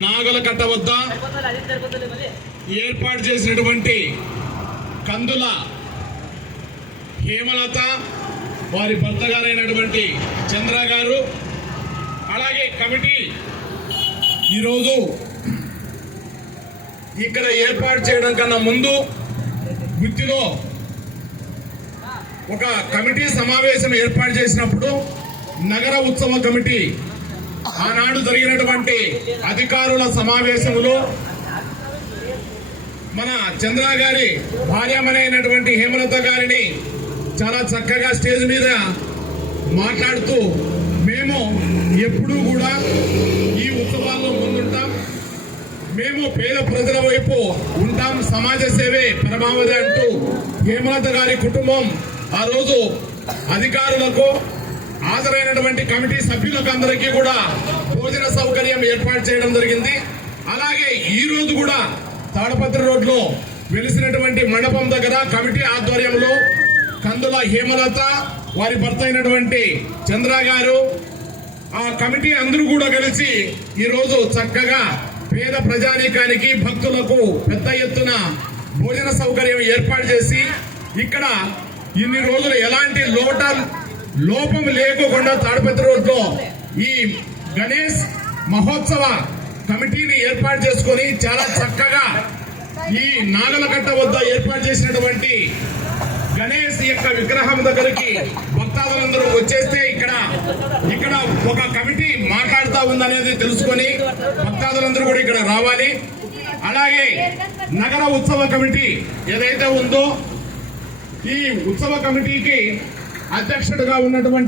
నాగలకట్ట వద్ద ఏర్పాటు చేసినటువంటి కందుల హేమలత వారి భర్త గారైనటువంటి చంద్ర గారు అలాగే కమిటీ ఈరోజు ఇక్కడ ఏర్పాటు చేయడం కన్నా ముందు గుత్తిలో ఒక కమిటీ సమావేశం ఏర్పాటు చేసినప్పుడు నగర ఉత్సవ కమిటీ ఆనాడు జరిగినటువంటి అధికారుల సమావేశంలో మన చంద్ర గారి భార్యమనైనటువంటి హేమలత గారిని చాలా చక్కగా స్టేజ్ మీద మాట్లాడుతూ మేము ఎప్పుడూ కూడా ఈ ఉత్సవాల్లో ముందుంటాం. మేము పేద ప్రజల వైపు ఉంటాం. సమాజ సేవే పరమావధి అంటూ హేమలత గారి కుటుంబం ఆ రోజు అధికారులకు హాజరైనటువంటి కమిటీ సభ్యులకు అందరికీ కూడా భోజన సౌకర్యం ఏర్పాటు చేయడం జరిగింది. అలాగే ఈ రోజు కూడా తాడపత్రి రోడ్లో వెలిసినటువంటి మండపం దగ్గర కమిటీ ఆధ్వర్యంలో కందుల హేమలత వారి భర్త అయినటువంటి చంద్ర గారు ఆ కమిటీ అందరూ కూడా కలిసి ఈరోజు చక్కగా పేద ప్రజానీకానికి భక్తులకు పెద్ద ఎత్తున భోజన సౌకర్యం ఏర్పాటు చేసి ఇక్కడ ఇన్ని రోజులు ఎలాంటి లోట లోపం లేకోకుండా తాడిపత్రి రోడ్లో ఈ గణేష్ మహోత్సవ కమిటీని ఏర్పాటు చేసుకొని చాలా చక్కగా ఈ నాగలకట్ట వద్ద ఏర్పాటు చేసినటువంటి గణేష్ యొక్క విగ్రహం దగ్గరికి భక్తాదులందరూ వచ్చేస్తే ఇక్కడ ఇక్కడ ఒక కమిటీ మాట్లాడుతూ ఉందనేది తెలుసుకొని భక్తాదులందరూ కూడా ఇక్కడ రావాలి. అలాగే నగర ఉత్సవ కమిటీ ఏదైతే ఉందో ఈ ఉత్సవ కమిటీకి అధ్యక్షుడిగా ఉన్నటువంటి